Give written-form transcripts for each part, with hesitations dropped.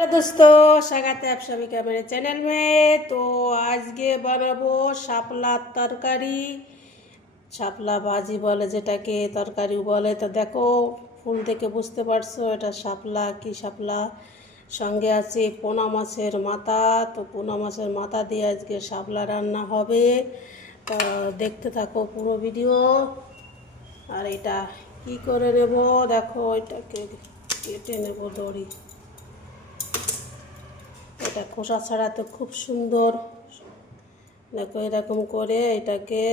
Hello दोस्तों, स्वागत है आप सभी का मेरे चैनल में। तो आज के बनाबो शापला तरकारी, शापला भाजी बोले जेटाके तरकारी बोले। तो देखो फुल देखे बुझते पारछो এটা শাপলা কি শাপলা। সঙ্গে আছে পোনা মাছের মাথা। তো পোনা মাছের মাথা দিয়ে আজকে শাপলা রান্না হবে। তো দেখতে থাকো পুরো ভিডিও। আর এটা কি করে নেব দেখো, এটাকে কেটে নেব দড়ি। এটা খোসা ছাড়াতে খুব সুন্দর। দেখো এরকম করে এটাকে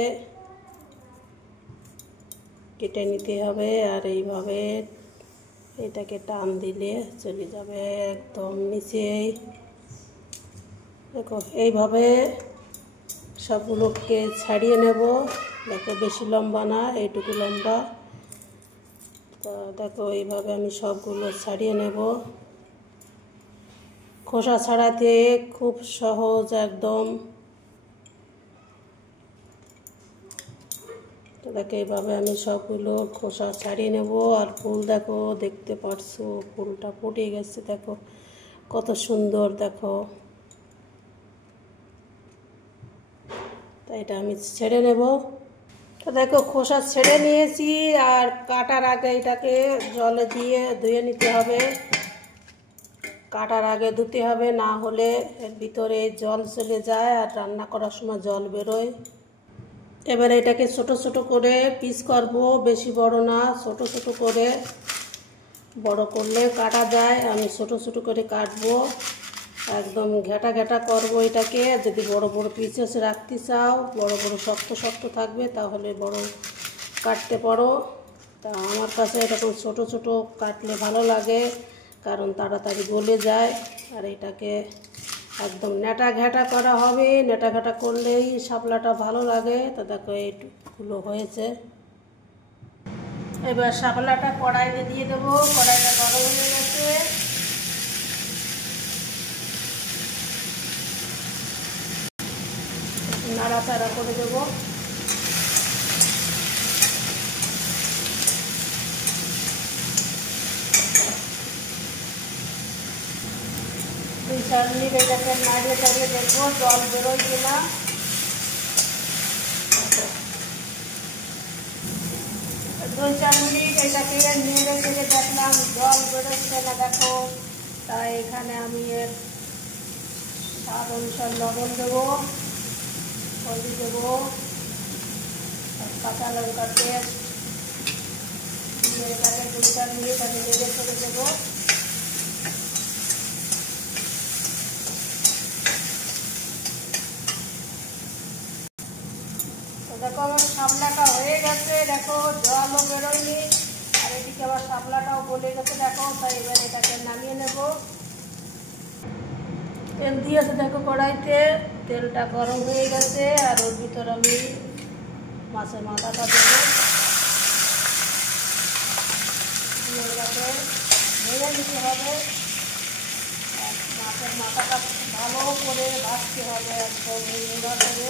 কেটে নিতে হবে। আর এইভাবে এটাকে টান দিলে চলে যাবে একদম নিচে। দেখো এইভাবে সবগুলোকে ছাড়িয়ে নেব। দেখো বেশি লম্বা না, এইটুকু লম্বা। তো দেখো এইভাবে আমি সবগুলো ছাড়িয়ে নেব। খোসা ছাড়াতে খুব সহজ একদম। তো দেখো এইভাবে আমি সবগুলো খোসা ছাড়িয়ে নেব। আর ফুল দেখো, দেখতে পারছো ফুলটা ফুটে গেছে, দেখো কত সুন্দর। দেখো তো এটা আমি ছেড়ে নেব। তো দেখো খোসা ছেড়ে নিয়েছি। আর কাটার আগে এটাকে জলে দিয়ে ধুয়ে নিতে হবে। কাটার আগে ধুতে হবে, না হলে এর ভিতরে জল চলে যায় আর রান্না করার সময় জল বেরোয়। এবারে এটাকে ছোট ছোট করে পিস করব, বেশি বড় না, ছোট ছোট করে। বড় করলে কাটা যায়, আমি ছোট ছোট করে কাটবো। একদম ঘেটা ঘেটা করব এটাকে। যদি বড় বড় পিসেস রাখতে চাও, বড় বড় শক্ত শক্ত থাকবে, তাহলে বড় কাটতে পারো। তা আমার কাছে এরকম ছোট ছোট কাটলে ভালো লাগে, কারণ তাড়াতাড়ি গলে যায়। আর এটাকে একদম নেটা ঘেটা করা হবে। নেটা ঘেটা করলেই শাপলাটা ভালো লাগে। তো দেখো এইগুলো হয়েছে। এবার শাপলাটা কড়াইতে দিয়ে দেবো। কড়াইটা গরম হয়ে গেছে। নাড়াচাড়া করে দেবো। দুই চার মিনিট এটাকে নাড়িয়ে চাড়িয়ে দেখবো জল বেরোয় কিনা। দুই চার মিনিট এটাকে নেড়ে চেড়ে দেখলাম জল বেরোচ্ছে না। দেখো তাই এখানে আমি এর স্বাদ অনুসার লবণ দেবো, হলদি দেবো, কাঁচা লঙ্কার পেস্ট দিয়ে এটাকে দুই চার মিনিট আমি নেড়ে চেড়ে দেবো। দেখো আমার শাপলাটা হয়ে গেছে। দেখো জলও বেরোয়নি, আর এদিকে আবার শাপলাটাও গলে গেছে। দেখো তাই এবার এটাকে নামিয়ে নেব। তেল দিয়েছে দেখো কড়াইতে, তেলটা গরম হয়ে গেছে। আর ওর ভিতর আমি মাছের মাথাটা দেবো। এটাকে ভেজে নিতে হবে। মাছের মাথাটা ভালো করে ভাজতে হবে, একদম মুড়া করে।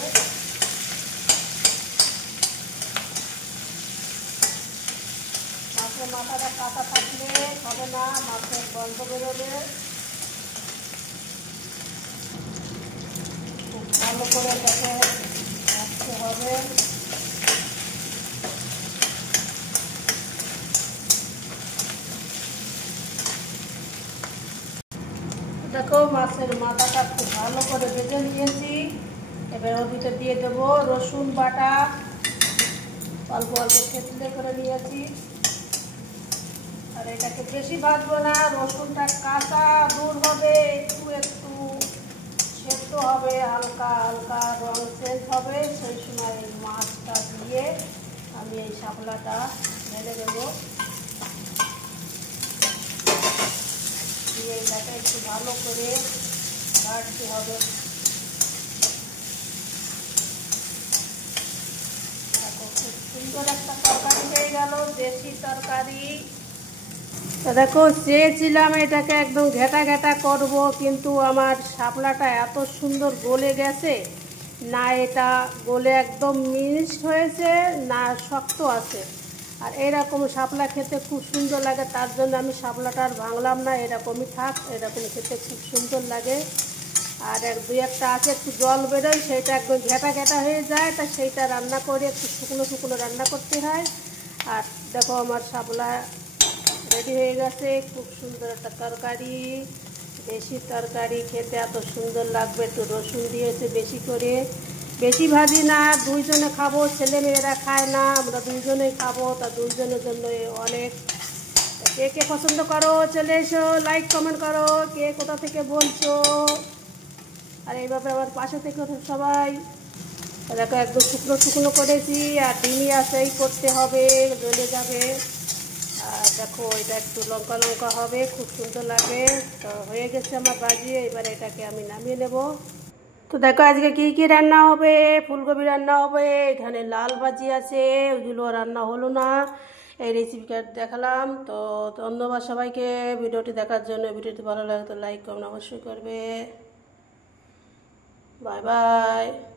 মাছের মাথাটা কাটা থাকলে হবে না, মাছের গন্ধ বেরোবে। খুব ভালো করে এটাকে ভাজতে হবে। দেখো মাছের মাথাটা খুব ভালো করে ভেজে নিয়েছি। এবার ওর ভিতরে দিয়ে দেবো রসুন বাটা, অল্প অল্প থেতলে করে নিয়েছি। আর এটাকে বেশি ভাজবো না, রসুনটা কাঁচা দূর হবে, একটু একটু সেদ্ধ হবে, হালকা হালকা রং চেঞ্জ হবে। সেই সময় এই মাছটা দিয়ে আমি এই শাপলাটা ঢেলে দেবো। দিয়ে এটাকে একটু ভালো করে ভাজতে হবে। খুব সুন্দর একটা তরকারি হয়ে গেল, দেশি তরকারি। তো দেখো চেয়েছিলাম এটাকে একদম ঘেটা ঘেটা করব, কিন্তু আমার শাপলাটা এত সুন্দর গলে গেছে না। এটা গলে একদম মিক্সড হয়েছে না, শক্ত আছে। আর এরকম শাপলা খেতে খুব সুন্দর লাগে, তার জন্য আমি শাপলাটা আর ভাঙলাম না, এরকমই থাক। এরকম খেতে খুব সুন্দর লাগে। আর দুই একটা আছে একটু জল বেরোয়, সেইটা একদম ঘেটা ঘেটা হয়ে যায়, তা সেইটা রান্না করে একটু শুকনো শুকনো রান্না করতে হয়। আর দেখো আমার শাপলা রেডি হয়ে গেছে। খুব সুন্দর একটা তরকারি, দেশি তরকারি, খেতে এত সুন্দর লাগবে। একটু রসুন দিয়েছে বেশি করে, বেশি ভাজি না, দুইজনে খাবো, ছেলে মেয়েরা খায় না, আমরা দুইজনেই খাবো, তা দুইজনের জন্য অনেক। কে কে পছন্দ করো চলে এসো, লাইক কমেন্ট করো, কে কোথা থেকে বলছো। আর এইভাবে আমার পাশে থেকে সবাই। দেখো একদম শুকনো শুকনো করেছি, আর ডিমি আছেই, করতে হবে, জ্বলে যাবে। আর দেখো এটা একটু লঙ্কা লঙ্কা হবে, খুব সুন্দর লাগে। তো হয়ে গেছে আমার বাজিয়ে, এবার এটাকে আমি নামিয়ে নেব। তো দেখো আজকে কি কি রান্না হবে। ফুলকপি রান্না হবে, এখানে লাল ভাজি আছে, ওইগুলো রান্না হলো না। এই রেসিপিটা দেখালাম। তো ধন্যবাদ সবাইকে ভিডিওটি দেখার জন্য। ভিডিওটি ভালো লাগে তো লাইক কমেন্ট অবশ্যই করবে। Bye bye.